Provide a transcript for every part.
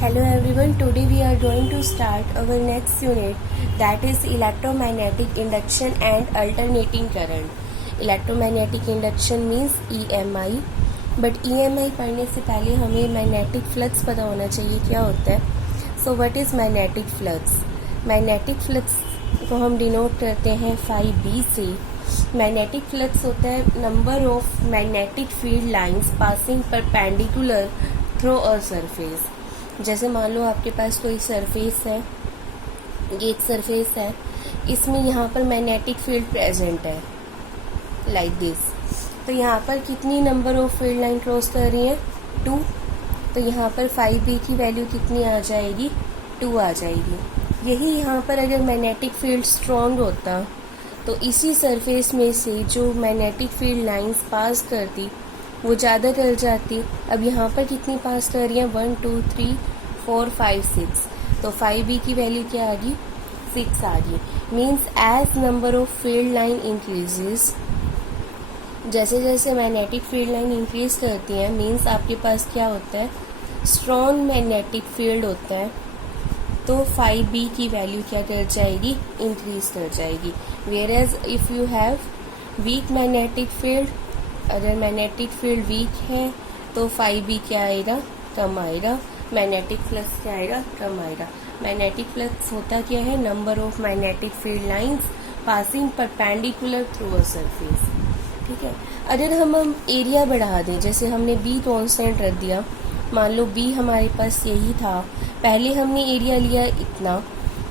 Hello everyone, today we are going to start our next unit, that is electromagnetic induction and alternating current. Electromagnetic induction means EMI, but EMI पढ़ने से पहले हमें magnetic flux पता होना चाहिए क्या होता है. So what is magnetic flux? Magnetic flux को हम डिनोट करते हैं phi b से. मैग्नेटिक फ्लक्स होता है number of magnetic field lines passing perpendicular through a surface. जैसे मान लो आपके पास कोई सरफेस है, ये एक सरफेस है, इसमें यहाँ पर मैग्नेटिक फील्ड प्रेजेंट है लाइक दिस. तो यहाँ पर कितनी number of field line cross कर रही है? 2. तो यहाँ पर phi b की वैल्यू कितनी आ जाएगी? 2 आ जाएगी. यही यहाँ पर अगर मैग्नेटिक फील्ड स्ट्रॉन्ग होता तो इसी सरफेस में से जो मैग्नेटिक फील्ड लाइंस पास करती वो ज़्यादा कर जाती. अब यहाँ पर कितनी पास कर रही है? 1 2 3 4 5 6. तो phi b की वैल्यू क्या आ गई? 6 आ गई. Means as number of field line increases, जैसे जैसे मैग्नेटिक फील्ड लाइन इंक्रीज करती है मीन्स आपके पास क्या होता है? स्ट्रॉन्ग मैग्नेटिक फील्ड होता है. तो phi b की वैल्यू क्या कर जाएगी? इंक्रीज कर जाएगी. Whereas if you have weak magnetic field, अगर मैग्नेटिक फील्ड वीक है तो phi b क्या आएगा? कम आएगा. मैग्नेटिक फ्लक्स क्या आएगा? कम आएगा. मैग्नेटिक फ्लक्स होता क्या है? Number of magnetic field lines passing perpendicular through a surface. ठीक है. अगर हम एरिया बढ़ा दें, जैसे हमने b कांस्टेंट रख दिया, मान लो b हमारे पास यही था, पहले हमने एरिया लिया इतना,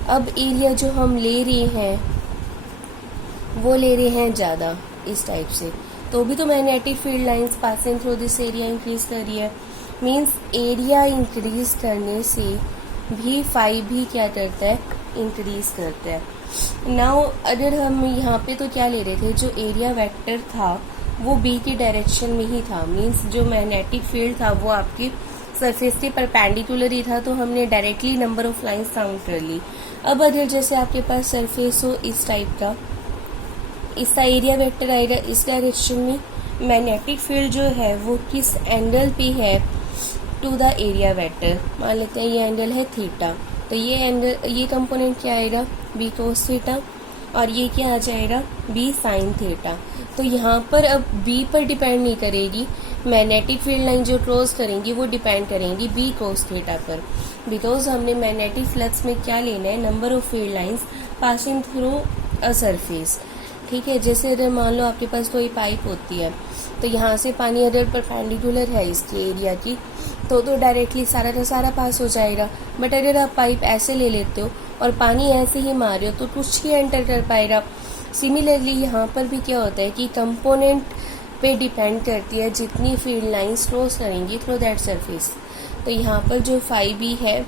अब एरिया जो हम ले रहे हैं वो ले रहे हैं ज़्यादा इस टाइप से, तो भी तो magnetic field lines passing through this area increase कर रही है. मीन्स एरिया इंक्रीज करने से भी phi भी क्या करता है? इंक्रीज करता है. नाउ अगर हम यहाँ पे तो क्या ले रहे थे, जो एरिया वेक्टर था वो b की डायरेक्शन में ही था. मीन्स जो मैग्नेटिक फील्ड था वो आपकी सरफेस के परपेंडिकुलर ही था, तो हमने directly number of lines count कर ली. अब अगर जैसे आपके पास सरफेस हो इस टाइप का, इसका एरिया वेक्टर आएगा इस डायरेक्शन में, मैग्नेटिक फील्ड जो है वो किस एंगल पे है टू द एरिया वेक्टर. मान लेते हैं ये एंगल है थीटा, तो ये एंगल, ये कंपोनेंट क्या आएगा? b cos थीटा, और ये क्या आ जाएगा? b sin theta. तो यहाँ पर अब b पर डिपेंड नहीं करेगी, मैग्नेटिक फील्ड लाइन जो क्रॉस करेंगी वो डिपेंड करेंगी b cos थीटा पर, बिकॉज हमने मैग्नेटिक फ्लक्स में क्या लेना है? Number of field lines passing through a surface. ठीक है. जैसे अगर मान लो आपके पास कोई पाइप होती है, तो यहाँ से पानी अगर परपेंडिकुलर है इसकी एरिया की, तो डायरेक्टली सारा का सारा पास हो जाएगा. बट अगर आप पाइप ऐसे ले लेते हो और पानी ऐसे ही मार रहे हो तो कुछ ही एंटर कर पाएगा. सिमिलरली यहाँ पर भी क्या होता है कि कंपोनेंट पे डिपेंड करती है जितनी फील्ड लाइंस क्रॉस करेंगी थ्रू दैट सरफेस. तो यहाँ पर जो phi b है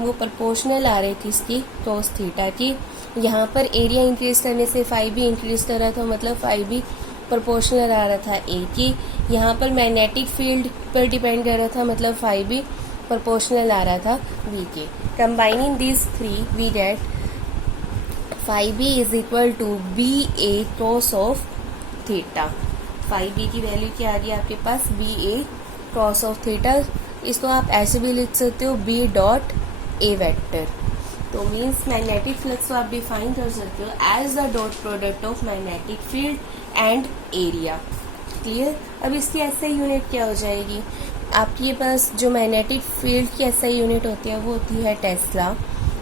वो प्रोपोर्शनल आ रही थी इसकी cos थीटा की. यहाँ पर एरिया इंक्रीज करने से phi b इंक्रीज कर रहा था, मतलब phi b प्रोपोर्शनल आ रहा था a की. यहाँ पर मैग्नेटिक फील्ड पर डिपेंड कर रहा था, मतलब phi b प्रोपोर्शनल आ रहा था b के. Combining this three we get phi b is equal to b a cos of थीटा. phi b की वैल्यू क्या आ रही है आपके पास? b a cos ऑफ थीटा. इसको आप ऐसे भी लिख सकते हो b डॉट a वेक्टर. तो मीन्स मैग्नेटिक फ्लक्स को आप डिफाइन कर सकते हो as the dot product of magnetic field and area. Clear. अब इसकी एसआई यूनिट क्या हो जाएगी? आपके पास जो मैग्नेटिक फील्ड की एसआई यूनिट होती है वो होती है टेस्ला,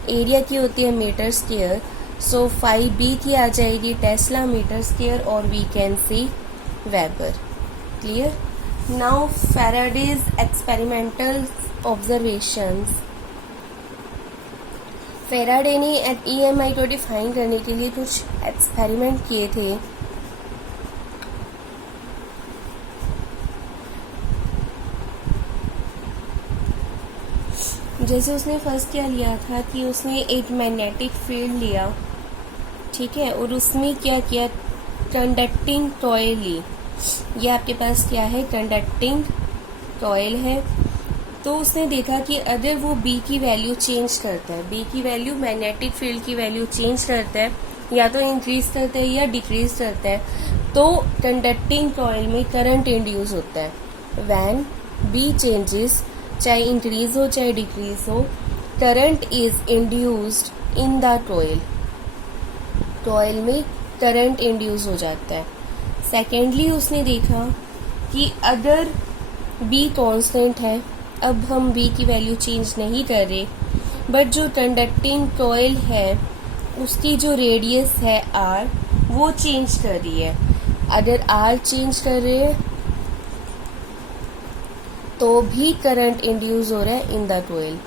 एरिया की होती है metre square. So phi b की आ जाएगी टेस्ला मीटर स्क्वायर, और we can see weber. Clear. Now Faraday's experimental observations. Faraday ने EMI को डिफाइन करने के लिए कुछ एक्सपेरिमेंट किए थे. जैसे उसने फर्स्ट क्या लिया था कि उसने एक मैग्नेटिक फील्ड लिया, ठीक है, और उसमें क्या किया? कंडक्टिंग कॉइल ली. ये आपके पास क्या है? कंडक्टिंग कॉइल है. तो उसने देखा कि अगर वो b की वैल्यू चेंज करता है, b की वैल्यू मैग्नेटिक फील्ड की वैल्यू चेंज करता है, या तो इंक्रीज करता है या डिक्रीज करता है, तो कंडक्टिंग कॉइल में करंट इंड्यूस होता है. व्हेन b changes चाहे इंक्रीज हो चाहे डिक्रीज हो, current is induced in the coil, coil में करंट इंड्यूस हो जाता है। सेकेंडली उसने देखा कि अगर बी कांस्टेंट है, अब हम बी की वैल्यू चेंज नहीं कर रहे, बट जो कंडक्टिंग कॉइल है उसकी जो रेडियस है आर वो चेंज कर रही है। अगर आर चेंज कर रहे हैं तो भी करंट इंड्यूस हो रहा है इन द कॉइल।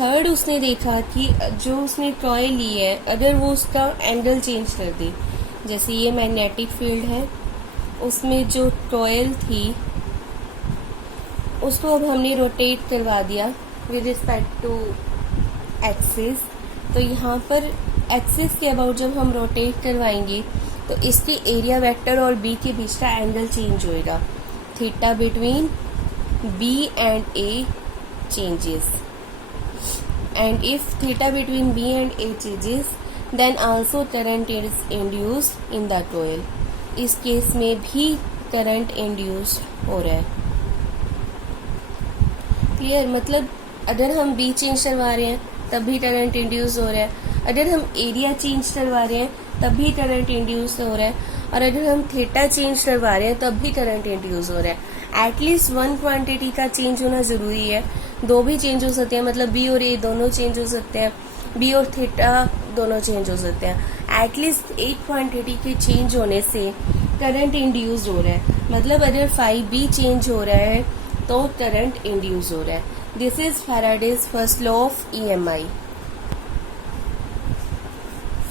थर्ड उसने देखा कि जो उसने कॉइल ली है अगर वो उसका एंगल चेंज कर दे, जैसे ये मैग्नेटिक फील्ड है, उसमें जो कॉइल थी उसको अब हमने रोटेट करवा दिया विद रिस्पेक्ट टू एक्सिस, तो यहाँ पर एक्सिस के अबाउट जब हम रोटेट करवाएंगे तो इसके एरिया वेक्टर और बी के बीच का एंगल चेंज होएगा, theta between B and A changes, and if theta between B and A changes then also current is induced in the coil। इस केस में भी करंट इंड्यूस हो रहा है। क्लियर? मतलब अगर हम B चेंज करवा रहे हैं तब भी करंट इंड्यूस हो रहा है, अगर हम एरिया चेंज करवा रहे हैं तब भी करंट इंड्यूस हो रहा है, और अगर हम थीटा चेंज करवा रहे हैं तब भी करंट इंड्यूस हो रहा है। एटलीस्ट वन क्वांटिटी का चेंज होना जरूरी है, दो भी चेंज हो सकते हैं, मतलब बी और ए दोनों चेंज हो सकते हैं, बी और थीटा दोनों चेंज हो सकते हैं। एटलीस्ट एक क्वांटिटी के चेंज होने से करंट इंड्यूस हो रहा है, मतलब अगर फाई बी चेंज हो रहा है तो करंट इंड्यूस हो रहा है। This is Faraday's first law of EMI.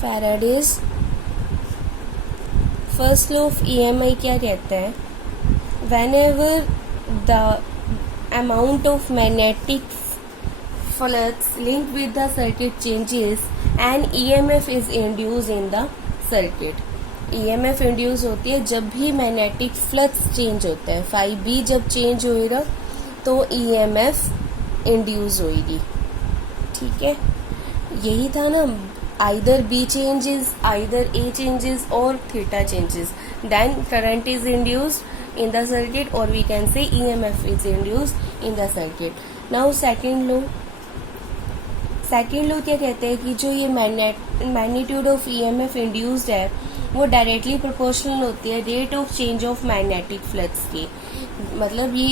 Faraday's first law of EMI क्या कहता है? whenever the amount of magnetic flux linked with the circuit changes and EMF is induced in the circuit। EMF induce होती है जब भी magnetic flux change होता है, phi B जब चेंज होएगा तो EMF इंड्यूस होएगी। ठीक है, यही था ना, either B changes, either A changes और theta changes, then current is induced in the circuit, or we can say EMF is induced in the circuit। now second law क्या कहते हैं कि जो ये मैग्नीट्यूड ऑफ EMF इंड्यूस्ड है वो directly proportional होती है rate of change of magnetic flux की। मतलब ये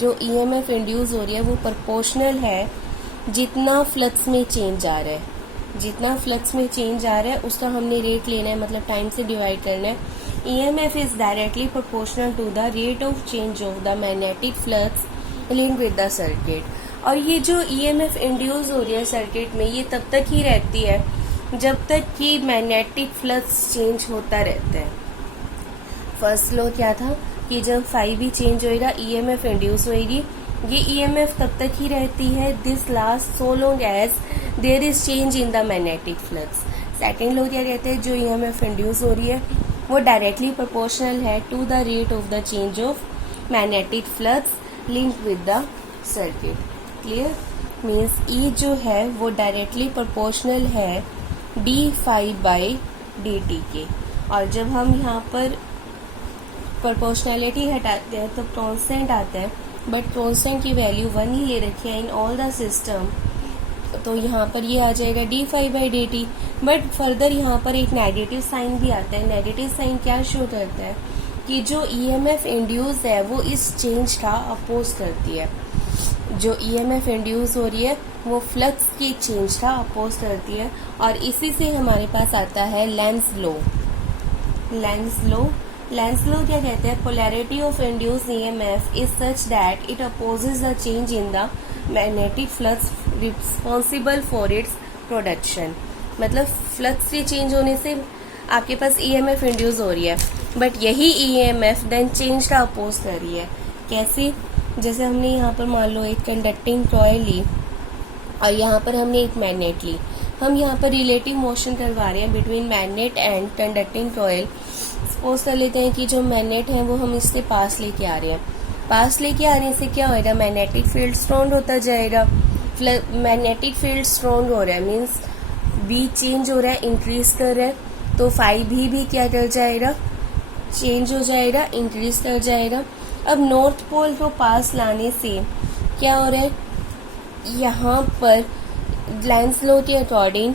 जो EMF इंड्यूस हो रही है वो प्रोपोर्शनल है जितना फ्लक्स में चेंज आ रहा है, जितना फ्लक्स में चेंज आ रहा है उसका हमने रेट लेना है, मतलब टाइम से डिवाइड करना है। EMF is directly proportional to the rate of change of the magnetic flux linked with the circuit। और ये जो EMF इंड्यूस हो रही है सर्किट में ये तब तक ही रहती है जब तक कि मैग्नेटिक फ्लक्स चेंज होता रहता है। फर्स्ट लॉ क्या था कि जब फाई भी चेंज होएगा EMF इंड्यूस होएगी, ये EMF तब तक ही रहती है, this last so long as there is change in the magnetic flux. Second law क्या कहते हैं? जो EMF इंड्यूस हो रही है वो डायरेक्टली प्रोपोर्शनल है to the rate of the change of magnetic flux linked with the circuit. Clear? Means E जो है वो डायरेक्टली प्रोपोर्शनल है D phi by D T के, और जब हम यहाँ पर प्रोपोर्शनैलिटी हटाते हैं तो कांस्टेंट आता है, बट कांस्टेंट की वैल्यू 1 ही ले रखी है इन ऑल द सिस्टम, तो यहाँ पर ये आ जाएगा D phi by D T. But further यहाँ पर एक नेगेटिव साइन भी आता है। नेगेटिव साइन क्या शो करता है कि जो EMF इंड्यूस है वो इस चेंज का अपोज करती है, जो EMF इंड्यूस हो रही है वो फ्लक्स की चेंज का अपोज करती है, और इसी से हमारे पास आता है लेंज लॉ। लेंज लॉ क्या कहते हैं? Polarity of induce EMF is such that it opposes the change in the magnetic flux responsible for its production. मतलब फ्लक्स के चेंज होने से आपके पास EMF इंड्यूस हो रही है, बट यही EMF देन चेंज का अपोज कर रही है। कैसे? जैसे हमने यहाँ पर मान लो एक कंडक्टिंग कॉइल ली और यहाँ पर हमने एक मैग्नेट ली, हम यहाँ पर रिलेटिव मोशन करवा रहे हैं between magnet and conducting coil. Suppose कर लेते हैं कि जो मैग्नेट है वो हम इसके पास लेके आ रहे हैं, पास लेके आने से क्या होएगा? मैग्नेटिक फील्ड स्ट्रॉन्ग होता जाएगा। मैग्नेटिक फील्ड स्ट्रॉन्ग हो रहा है मीन्स बी चेंज हो रहा है, इंक्रीज कर रहा है, तो फाई भी क्या कर जाएगा? चेंज हो जाएगा, इंक्रीज कर जाएगा। अब नॉर्थ पोल को पास लाने से क्या हो रहा है, यहाँ पर लेंस लॉ के अकॉर्डिंग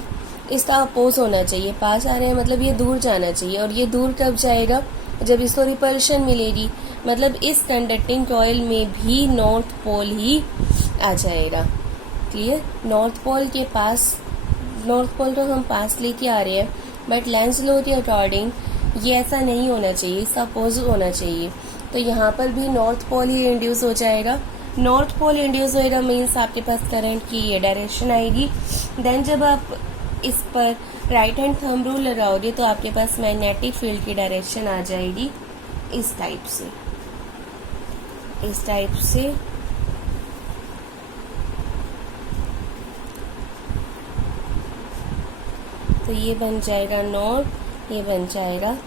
इसका अपोज होना चाहिए, पास आ रहे हैं मतलब ये दूर जाना चाहिए, और ये दूर कब जाएगा, जब इसको रिपल्शन मिलेगी, मतलब इस कंडक्टिंग कॉइल में भी नॉर्थ पोल ही आ जाएगा। क्लियर? नॉर्थ पोल के पास, नॉर्थ पोल को हम पास लेके आ रहे हैं, बट लेंस लॉ के अकॉर्डिंग ये ऐसा नहीं होना चाहिए, इसका अपोज होना चाहिए। तो यहाँ पर भी नॉर्थ पोल ही इंड्यूस हो जाएगा। नॉर्थ पोल इंड्यूस होएगा मीन्स आपके पास करंट की ये डायरेक्शन आएगी। देन जब आप इस पर राइट हैंड थंब रूल लगाओगे तो आपके पास मैग्नेटिक फील्ड की डायरेक्शन आ जाएगी इस टाइप से, इस टाइप से। तो ये बन जाएगा नॉर्थ, ये बन जाएगा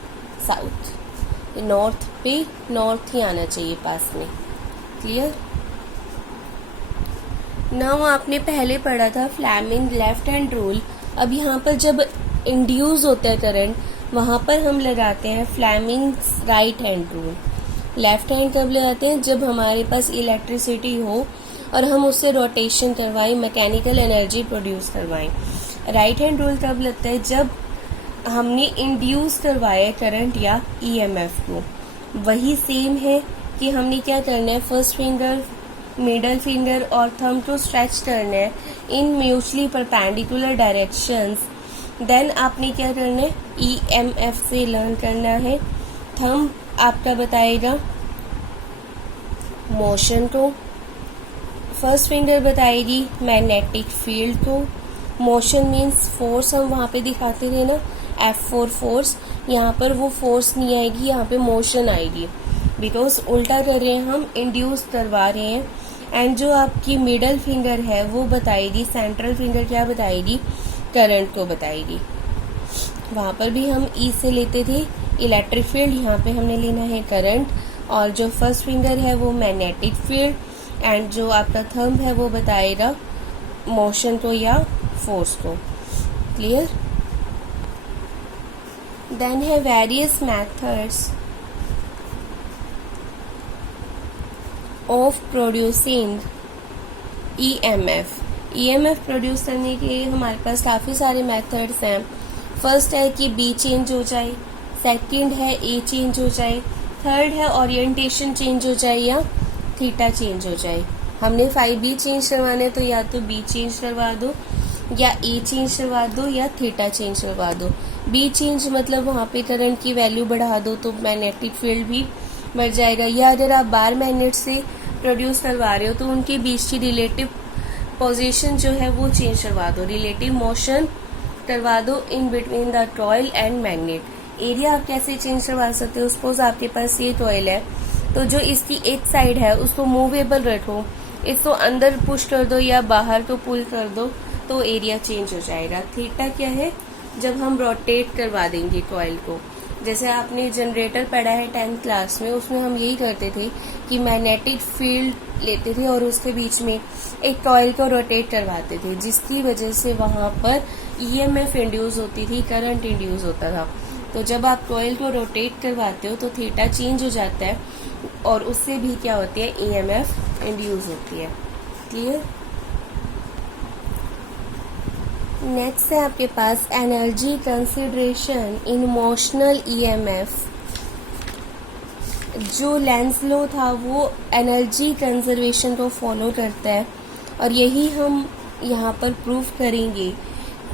साउथ। नॉर्थ पे नॉर्थ ही आना चाहिए पास में। क्लियर? नाउ आपने पहले पढ़ा था फ्लेमिंग लेफ्ट हैंड रूल। अब यहाँ पर जब इंड्यूस होता है करंट, वहां पर हम लगाते हैं Fleming right hand rule. Left hand कब लगाते हैं, जब हमारे पास इलेक्ट्रिसिटी हो और हम उससे रोटेशन करवाएं, मैकेनिकल एनर्जी प्रोड्यूस करवाएं। राइट हैंड रूल कब लगता है, जब हमने इंड्यूस करवाया करंट या ईएमएफ को। वही सेम है कि हमने क्या करना है, फर्स्ट फिंगर, मिडल फिंगर और थंब को स्ट्रेच करना है इन म्यूचुअली परपेंडिकुलर डायरेक्शंस। देन आपने क्या करना है, ईएमएफ से लर्न करना है। थंब आपका बताएगा मोशन को, फर्स्ट फिंगर बताएगी मैग्नेटिक फील्ड को। मोशन मीन्स फोर्स, हम वहाँ पे दिखाते थे ना F4 फोर्स, यहाँ पर वो फोर्स नहीं आएगी, यहाँ पे मोशन आएगी, बिकॉज उल्टा कर रहे हैं हम, इंड्यूस करवा रहे हैं। एंड जो आपकी मिडल फिंगर है वो बताएगी, सेंट्रल फिंगर क्या बताएगी, करंट को बताएगी। वहाँ पर भी हम ई से लेते थे इलेक्ट्रिक फील्ड, यहाँ पे हमने लेना है करंट। और जो फर्स्ट फिंगर है वो मैग्नेटिक फील्ड, एंड जो आपका थंब है वो बताएगा मोशन को या फोर्स को। क्लियर? देन है various methods of producing EMF. EMF produce करने के लिए हमारे पास काफ़ी सारे मेथड्स हैं। फर्स्ट है कि बी चेंज हो जाए, सेकंड है ए चेंज हो जाए, थर्ड है ओरिएंटेशन चेंज हो जाए या थीटा चेंज हो जाए। हमने 5B चेंज करवाना है तो या तो बी चेंज करवा दो, या ए चेंज करवा दो, या थीटा चेंज करवा दो। बी चेंज मतलब वहाँ पे करंट की वैल्यू बढ़ा दो तो मैग्नेटिक फील्ड भी बढ़ जाएगा। या अगर आप बार मैग्नेट से प्रोड्यूस करवा रहे हो तो उनके बीच की रिलेटिव पोजीशन जो है वो चेंज करवा दो, रिलेटिव मोशन करवा दो in between the coil and magnet. Area आप कैसे चेंज करवा सकते हो, सपोज आपके पास ये कॉइल है तो जो इसकी एक साइड है उसको मूवेबल रखो, इसको अंदर पुश कर दो या बाहर को पुल कर दो तो एरिया चेंज हो जाएगा। थीटा क्या है, जब हम रोटेट करवा देंगे कॉइल को। जैसे आपने जनरेटर पढ़ा है 10th क्लास में, उसमें हम यही करते थे कि मैग्नेटिक फील्ड लेते थे और उसके बीच में एक कॉइल को रोटेट करवाते थे, जिसकी वजह से वहां पर ईएमएफ इंड्यूस होती थी, करंट इंड्यूस होता था। तो जब आप कॉइल को रोटेट करवाते हो तो थीटा चेंज हो जाता है और उससे भी क्या होती है, ईएमएफ इंड्यूस होती है। क्लियर? नेक्स्ट है आपके पास energy consideration in motional EMF. जो लेंस लॉ था वो एनर्जी कंजर्वेशन को फॉलो करता है और यही हम यहाँ पर प्रूव करेंगे।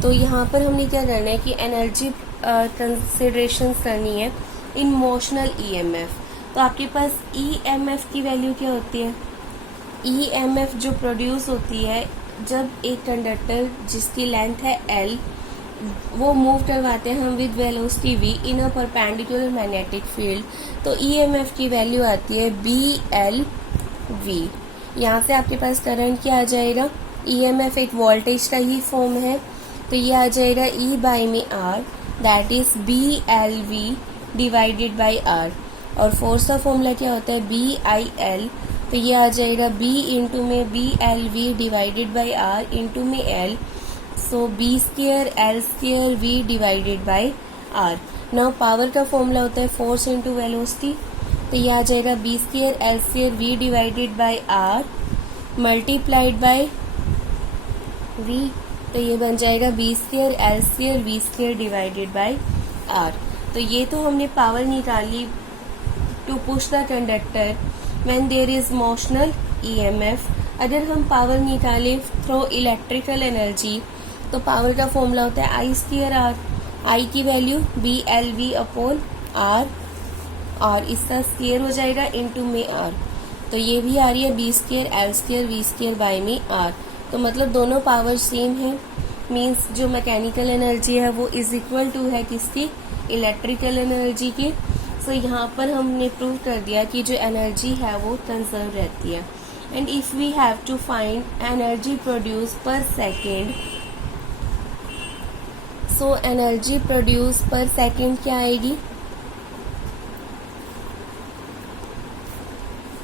तो यहाँ पर हमने क्या करना है कि एनर्जी कंसिडरेशन करनी है इन मोशनल ईएमएफ। तो आपके पास ईएमएफ की वैल्यू क्या होती है, ईएमएफ जो प्रोड्यूस होती है जब एक कंडक्टर जिसकी लेंथ है L वो मूव करवाते हैं हम with velocity v in a perpendicular magnetic field, तो ईएमएफ की वैल्यू आती है BLV। यहाँ से आपके पास करंट क्या आ जाएगा, ईएमएफ एक वोल्टेज का ही फॉर्म है तो ये आ जाएगा E/R that is BLV divided by R। और फोर्स का फॉर्मूला क्या होता है BIL, तो ये आ जाएगा B इंटू में BLV divided by R into में L, so B² L² V divided by R। Now power का फॉर्मूला होता है फोर्स इंटू वेलोसिटी, तो ये आ जाएगा B square L square V divided by R multiplied by V. तो ये बन जाएगा B square L square V square divided by R. तो ये तो हमने पावर निकाली to push the conductor when there is motional EMF. अगर हम पावर निकालें थ्रू इलेक्ट्रिकल एनर्जी तो पावर का फॉर्मूला होता है आई स्क्वायर आर। आई की value B L V upon R और इसका स्क्वायर हो जाएगा इनटू में आर। तो ये भी आ रही है B square L square V square by में आर। तो मतलब दोनों पावर सेम है, मींस जो मैकेनिकल एनर्जी है वो इज इक्वल टू है किसकी, इलेक्ट्रिकल एनर्जी की। सो यहाँ पर हमने प्रूव कर दिया कि जो एनर्जी है वो कंजर्व रहती है। And if we have to find energy produce per second, so energy produce per second क्या आएगी,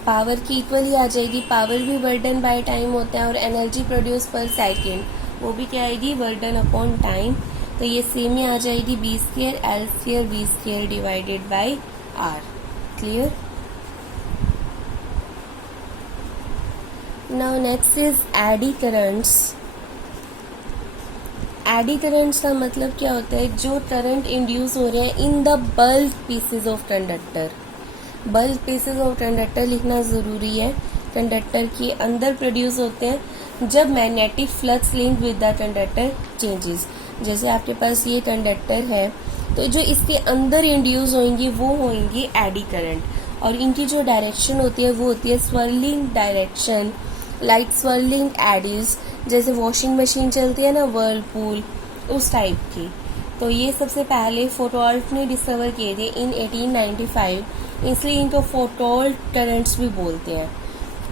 पावर की इक्वल ही आ जाएगी। पावर भी वर्डन बाय टाइम होता है और एनर्जी प्रोड्यूस पर सेकेंड वो भी क्या आएगी, वर्डन अपॉन टाइम। तो ये सेम ही आ जाएगी B square L square V square divided by R. Clear. Now next is eddy currents. Eddy currents का मतलब क्या होता है, जो करंट इंड्यूस हो रहे हैं इन the bulk pieces of conductor. Bulk pieces of conductor लिखना ज़रूरी है। कंडक्टर के अंदर प्रोड्यूस होते हैं जब magnetic flux link with the conductor changes. जैसे आपके पास ये कंडक्टर है तो जो इसके अंदर इंड्यूस होंगी वो होंगी एडी करंट और इनकी जो डायरेक्शन होती है वो होती है swirling direction, like swirling eddies. जैसे वॉशिंग मशीन चलती है ना व्हर्लपूल, उस टाइप की। तो ये सबसे पहले फोटोल्ट ने डिस्कवर किए थे इन 1895, इसलिए इनको फोटोल्ट करंट्स भी बोलते हैं।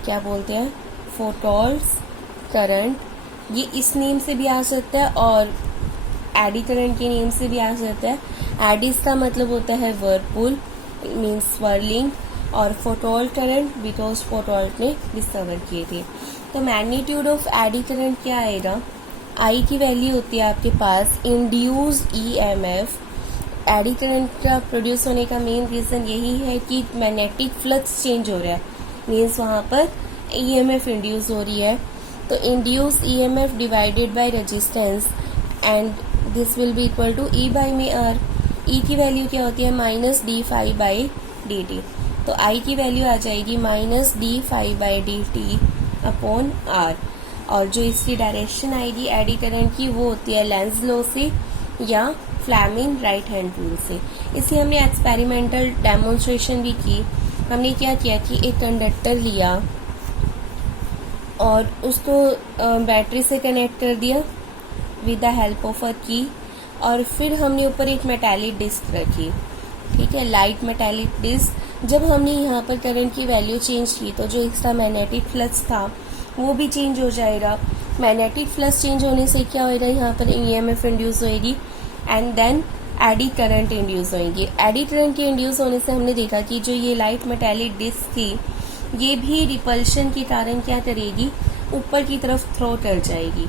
क्या बोलते हैं, फोटोल्ट करंट। ये इस नेम से भी आ सकता है और एडी करंट के नेम से भी आ सकता है। एडीज का मतलब होता है व्हर्लपूल मीन्स स्वर्लिंग, और फोटोल्ट करंट बिकॉज फोटोल्ट ने डिस्कवर किए थे। तो मैग्नीट्यूड ऑफ एडी करंट क्या आएगा, आई की वैल्यू होती है आपके पास इंड्यूस्ड ईएमएफ। एडी करंट का प्रोड्यूस होने का मेन रीजन यही है कि मैग्नेटिक फ्लक्स चेंज हो रहा है, मीन्स वहाँ पर ईएमएफ इंड्यूस हो रही है। तो induce EMF divided by resistance and this will be equal to E by में आर। ई की वैल्यू क्या होती है, minus D phi by D T. तो आई की वैल्यू आ जाएगी minus D phi by D T upon R. और जो इसकी डायरेक्शन आएगी एडी करंट की वो होती है लेंज लॉ से या फ्लेमिंग राइट हैंड रूल से। इसे हमने एक्सपेरिमेंटल डेमोन्स्ट्रेशन भी की। हमने क्या किया कि एक कंडक्टर लिया और उसको बैटरी से कनेक्ट कर दिया with the help of a की, और फिर हमने ऊपर एक मेटालिक डिस्क रखी, ठीक है, लाइट मेटालिक डिस्क। जब हमने यहाँ पर करंट की वैल्यू चेंज की तो जो इसका मैग्नेटिक फ्लक्स था वो भी चेंज हो जाएगा। मैग्नेटिक फ्लक्स चेंज होने से क्या होएगा, यहाँ पर ईएमएफ इंड्यूस होएगी and then eddy current induce होएगी। एडी करंट के इंड्यूस होने से हमने देखा कि जो ये लाइट मेटालिक डिस्क थी ये भी रिपल्शन के कारण क्या करेगी, ऊपर की तरफ थ्रो कर जाएगी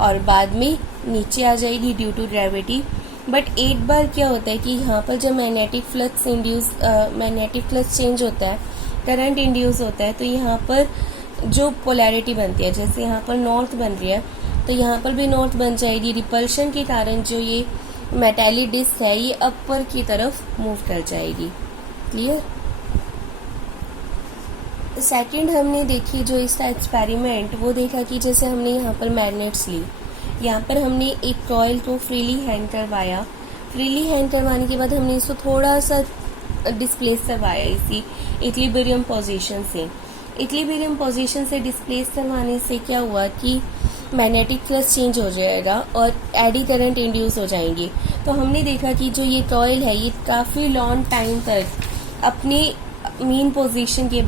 और बाद में नीचे आ जाएगी ड्यू टू ग्रेविटी। बट एक बार क्या होता है कि यहाँ पर जब मैग्नेटिक फ्लक्स चेंज होता है, करंट इंड्यूस होता है, तो यहाँ पर जो पोलैरिटी बनती है, जैसे यहाँ पर नॉर्थ बन रही है तो यहाँ पर भी नॉर्थ बन जाएगी। रिपल्शन के कारण जो ये मेटालिक डिस्क है ये अपर की तरफ मूव कर जाएगी। क्लियर। सेकंड हमने देखी जो इसका एक्सपेरिमेंट, वो देखा कि जैसे हमने यहाँ पर मैग्नेट्स ली, यहाँ पर हमने एक कॉइल को फ्रीली हैंग करवाया। फ्रीली हैंग करवाने के बाद हमने इसको थोड़ा सा डिस्प्लेस करवाया इसी इक्विलिब्रियम पोजीशन से। इक्विलिब्रियम पोजीशन से डिस्प्लेस करवाने से क्या हुआ कि मैग्नेटिक फ्लक्स चेंज हो जाएगा और एडी करंट इंड्यूस हो जाएंगे। तो हमने देखा कि जो ये कॉइल है ये काफ़ी लॉन्ग टाइम तक अपनी मेन पोजीशन के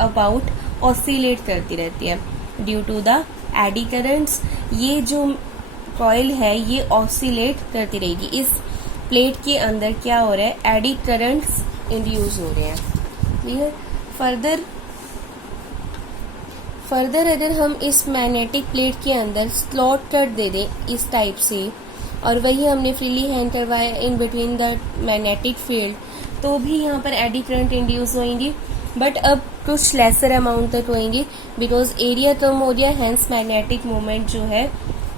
अबाउट ऑसिलेट करती रहती है due to the eddy currents. ये जो कॉइल है ये ऑसिलेट करती रहेगी। इस प्लेट के अंदर क्या हो रहा है, एडी करंट्स इंड्यूस हो रहे हैं। क्लियर। फर्दर अगर हम इस मैग्नेटिक प्लेट के अंदर स्लॉट कट दे दें इस टाइप से, और वही हमने फ्रीली हैंग करवाया in between the magnetic field, तो भी यहाँ पर एडी करंट इंड्यूस होंगी, बट अब कुछ लेसर अमाउंट तक होंगी बिकॉज एरिया कम हो गया, हैंस मैग्नेटिक मोमेंट जो है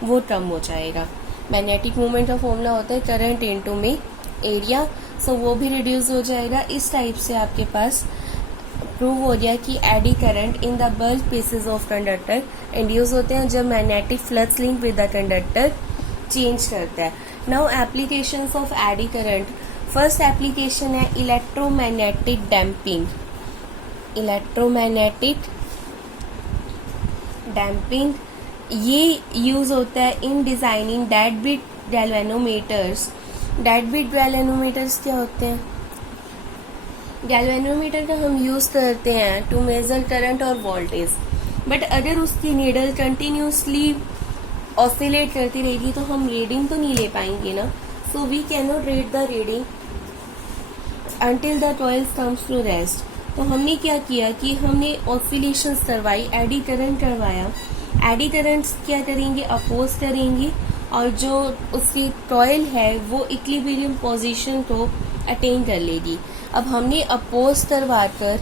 वो कम हो जाएगा। मैग्नेटिक मोमेंट का फॉर्मूला होता है करंट इनटू में एरिया, सो वो भी रिड्यूस हो जाएगा। इस टाइप से आपके पास प्रूव हो गया कि eddy current in the bulk pieces of conductor induce होते हैं जब magnetic flux link with the conductor change करता है। Now applications of eddy current, first application है इलेक्ट्रोमैग्नेटिक डैम्पिंग। इलेक्ट्रोमैग्नेटिक डैम्पिंग ये यूज होता है in designing dead beat galvanometers. Dead beat galvanometers क्या होते हैं? गैल्वेनोमीटर का हम यूज करते हैं टू मेजर करंट और वोल्टेज, बट अगर उसकी नीडल कंटिन्यूसली ऑसिलेट करती रहेगी तो हम रीडिंग तो नहीं ले पाएंगे ना। So we can not read the reading until the coils comes to rest. तो हमने क्या किया कि हमने ऑसिलेशंस करवाई, एडी करंट करवाया। एडी करंट्स क्या करेंगे? अपोज करेंगे और जो उसकी कॉइल है वो इक्विलिब्रियम पोजीशन को अटेन कर लेगी। अब हमने अपोज करवा कर,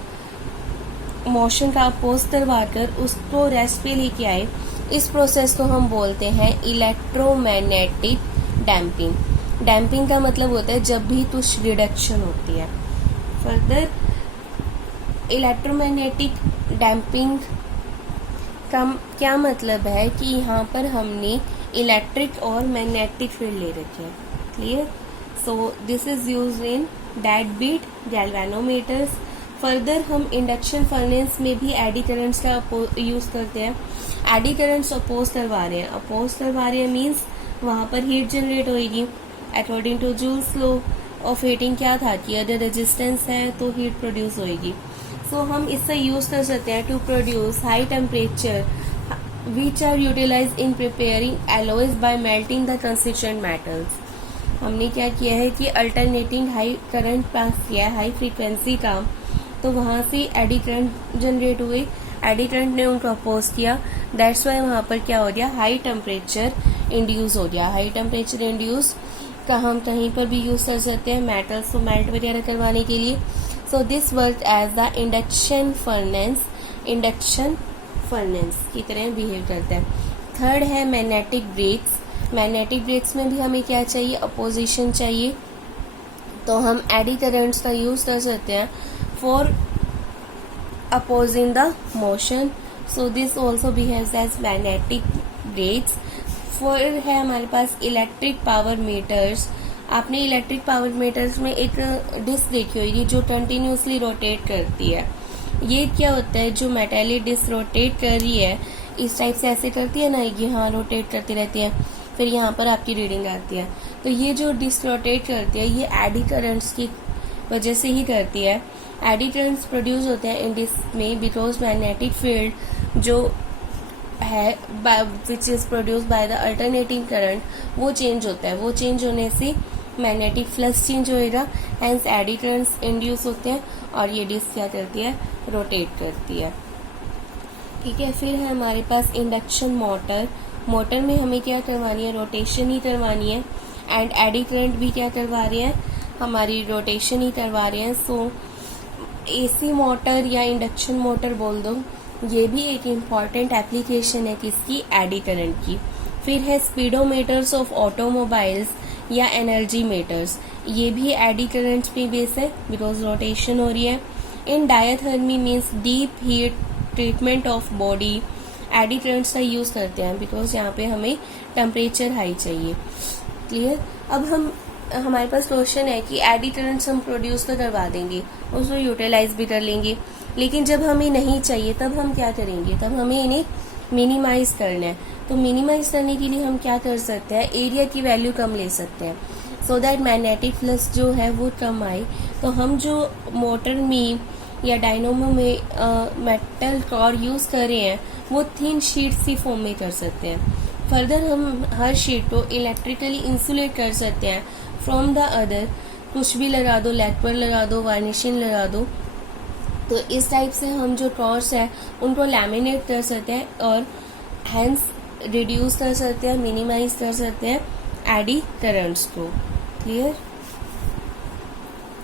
मोशन का अपोज करवा कर उसको रेस्ट पे लेके आए। इस प्रोसेस को हम बोलते हैं इलेक्ट्रोमैग्नेटिक डैम्पिंग। डैम्पिंग का मतलब होता है जब भी कुछ रिडक्शन होती है। फर्दर इलेक्ट्रोमैग्नेटिक डैम्पिंग का क्या मतलब है कि यहाँ पर हमने इलेक्ट्रिक और मैग्नेटिक फील्ड ले रखे हैं। Clear? So this is used in dead beat galvanometers. Further हम इंडक्शन फर्नेस में भी एडी करंट्स का यूज करते हैं। एडी करंट्स अपोज करवा रहे हैं, अपोज करवा रहे हैं मीन्स वहां पर हीट जनरेट होगी according to Joule's law of heating. क्या था कि अगर रेजिस्टेंस है तो हीट प्रोड्यूस होगी। सो हम इससे यूज कर सकते हैं to produce high temperature which are utilise in preparing alloys by melting the constituent metals. हमने क्या किया है कि अल्टरनेटिंग हाई करंट पास किया है, हाई फ्रीक्वेंसी का, तो वहां से एडी करंट जनरेट हुए। एडी करंट ने उनको अपोज किया, दैट्स वाई वहां पर क्या हो गया? हाई टेम्परेचर इंड्यूस हो गया। हाई टेम्परेचर इंड्यूस का हम कहीं पर भी यूज कर सकते हैं मेटल्स को मेल्ट वगैरह करवाने के लिए। So this work as the induction furnace, induction furnace की तरह बिहेव करता है। थर्ड है मैग्नेटिक ब्रेक्स। मैग्नेटिक ब्रेक्स में भी हमें क्या चाहिए? अपोजिशन चाहिए। तो हम एडी करंट्स का यूज कर सकते हैं for opposing the motion. So this also behaves as magnetic brakes. फिर है हमारे पास इलेक्ट्रिक पावर मीटर्स। आपने इलेक्ट्रिक पावर मीटर्स में एक डिस्क देखी होगी जो कंटिन्यूसली रोटेट करती है। ये क्या होता है? जो मेटालिक डिस्क रोटेट कर रही है इस टाइप से ऐसे करती है ना, यहाँ रोटेट करती रहती है, फिर यहाँ पर आपकी रीडिंग आती है। तो ये जो डिस्क रोटेट करती है ये एडी करंट्स की वजह से ही करती है। एडी करंट्स प्रोड्यूस होते हैं इन डिस्क में बिकॉज मैग्नेटिक फील्ड जो है which is produce by the alternating current वो चेंज होता है। वो चेंज होने से मैग्नेटिक फ्लक्स चेंज होएगा, हैंस एडी करंट्स इंड्यूस होते हैं और ये डिस्क क्या करती है? रोटेट करती है। ठीक है। फिर है हमारे पास इंडक्शन मोटर। मोटर में हमें क्या करवानी है? रोटेशन ही करवानी है एंड एडी करंट भी क्या करवा रहे हैं? हमारी रोटेशन ही करवा रहे हैं। सो एसी मोटर या इंडक्शन मोटर बोल दो, ये भी एक इम्पॉर्टेंट एप्लीकेशन है किसकी? एडी करंट की। फिर है स्पीडोमीटर्स ऑफ ऑटोमोबाइल्स या एनर्जी मीटर्स। ये भी एडी करंट्स पे बेस है बिकॉज रोटेशन हो रही है। In diathermy means deep heat treatment of body, eddy currents का यूज करते हैं बिकॉज यहाँ पे हमें टेम्परेचर हाई चाहिए। क्लियर? अब हमारे पास क्वेश्चन है कि एडी करंट्स हम प्रोड्यूस तो करवा देंगे, उसको यूटिलाइज भी कर लेंगे, लेकिन जब हमें नहीं चाहिए तब हम क्या करेंगे? तब हमें इन्हें मिनिमाइज करना है। तो मिनिमाइज करने के लिए हम क्या कर सकते हैं? एरिया की वैल्यू कम ले सकते हैं सो दैट मैग्नेटिक फ्लक्स जो है वो कम आए। तो हम जो मोटर में या डायनोमो में मेटल कॉर यूज कर रहे हैं वो थिन शीट सी फॉर्म में कर सकते हैं। फर्दर हम हर शीट को इलेक्ट्रिकली इंसुलेट कर सकते हैं फ्रॉम द अदर। कुछ भी लगा दो, लैक्वर लगा दो, वार्निशिंग लगा दो। तो इस टाइप से हम जो कॉर्स है उनको लैमिनेट कर सकते हैं और हैंस रिड्यूस कर सकते हैं, मिनिमाइज कर सकते हैं एडी करंट्स को। क्लियर?